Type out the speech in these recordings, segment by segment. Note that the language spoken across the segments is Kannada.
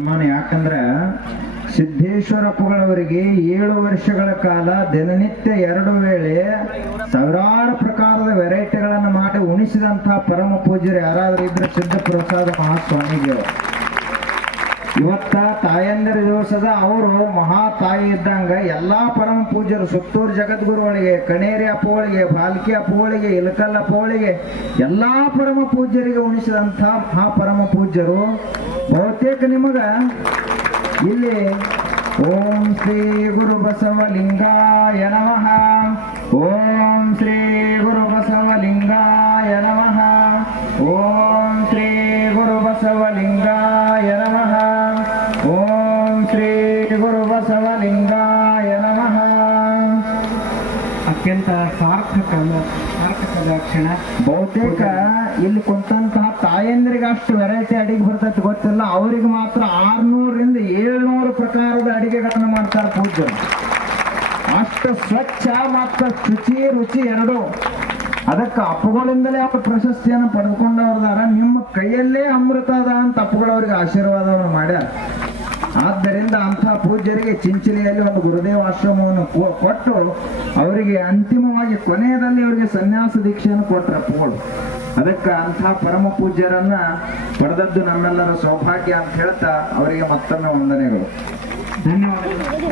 ಸನ್ಮಾನ ಯಾಕಂದ್ರೆ ಸಿದ್ದೇಶ್ವರಪ್ಪಗಳವರಿಗೆ ಏಳು ವರ್ಷಗಳ ಕಾಲ ದಿನನಿತ್ಯ ಎರಡು ವೇಳೆ ಸಾವಿರಾರು ಪ್ರಕಾರದ ವೆರೈಟಿಗಳನ್ನ ಮಾಡಿ ಉಣಿಸಿದಂತಹ ಪರಮ ಪೂಜ್ಯರು ಯಾರಾದರೂ ಇದ್ರೆ ಸಿದ್ಧ ಪ್ರಸಾದ ಮಹಾಸ್ವಾಮಿಗೆ ಇವತ್ತ ತಾಯಂದಿರ ದಿವಸದ ಅವರು ಮಹಾ ತಾಯಿ ಇದ್ದಂಗ ಎಲ್ಲಾ ಪರಮ ಪೂಜ್ಯರು ಸುತ್ತೂರು ಜಗದ್ಗುರುಗಳಿಗೆ ಕಣೇರಿ ಅಪ್ಪಗಳಿಗೆ ಬಾಲ್ಕಿ ಅಪ್ಪಗಳಿಗೆ ಇಲಕಲ್ ಅಪ್ಪಗಳಿಗೆ ಎಲ್ಲಾ ಪರಮ ಪೂಜ್ಯರಿಗೆ ಉಣಿಸಿದಂತ ಮಹಾ ಪರಮ ಪೂಜ್ಯರು ಬಹುತೇಕ ನಿಮಗ ಇಲ್ಲಿ ಓಂ ಶ್ರೀ ಗುರು ಬಸವಲಿಂಗಾಯ ನಮಃ. ಓಂ ಶ್ರೀ ಗುರು ಬಸವಲಿಂಗಾಯ ನಮಃ. ಓಂ ಶ್ರೀ ಗುರು ಬಸವಲಿಂಗಾಯ ನಮಃ. ಓಂ ಶ್ರೀ ಗುರು ಬಸವಲಿಂಗಾಯ ಅತ್ಯಂತ ಸಾರ್ಥಕ ಸಾರ್ಥಕದ ಕ್ಷಣ. ಬಹುತೇಕ ಇಲ್ಲಿ ಕುಂತಹ ತಾಯಂದ್ರಿಗೆ ಅಷ್ಟು ವೆರೈಟಿ ಅಡಿಗೆ ಬರ್ತೈತೆ ಗೊತ್ತಿಲ್ಲ. ಅವ್ರಿಗೆ ಮಾತ್ರ ಆರ್ನೂರಿಂದ ಏಳ್ನೂರು ಪ್ರಕಾರದ ಅಡಿಗೆಗಳನ್ನು ಮಾಡ್ತಾರೆ ಪೂಜ್ಯರು ಅಷ್ಟು ಸ್ವಚ್ಛ ಮತ್ತು ಶುಚಿ, ರುಚಿ ಎರಡು. ಅದಕ್ಕೆ ಅಪ್ಪುಗಳಿಂದಲೇ ಅಪ್ಪ ಪ್ರಶಸ್ತಿಯನ್ನು ಪಡೆದುಕೊಂಡವ್ರದಾರ. ನಿಮ್ಮ ಕೈಯಲ್ಲೇ ಅಮೃತ ಅದ ಅಂತ ಅಪ್ಪುಗಳವ್ರಿಗೆ ಆಶೀರ್ವಾದವನ್ನು ಮಾಡ್ಯಾರ. ಆದ್ದರಿಂದ ಅಂಥ ಪೂಜ್ಯರಿಗೆ ಚಿಂಚಲಿಯಲ್ಲಿ ಒಂದು ಗುರುದೇವ ಆಶ್ರಮವನ್ನು ಕೊಟ್ಟು ಅವರಿಗೆ ಅಂತಿಮವಾಗಿ ಕೊನೆಯದಲ್ಲಿ ಅವರಿಗೆ ಸನ್ಯಾಸ ದೀಕ್ಷೆಯನ್ನು ಕೊಟ್ಟರೆ ಪೋಳು. ಅದಕ್ಕೆ ಅಂಥ ಪರಮ ಪೂಜ್ಯರನ್ನ ಪಡೆದದ್ದು ನಮ್ಮೆಲ್ಲರ ಸೌಭಾಗ್ಯ ಅಂತ ಹೇಳ್ತಾ ಅವರಿಗೆ ಮತ್ತೊಮ್ಮೆ ವಂದನೆಗಳು. ಧನ್ಯವಾದಗಳು.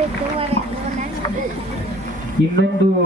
ಇನ್ನೊಂದು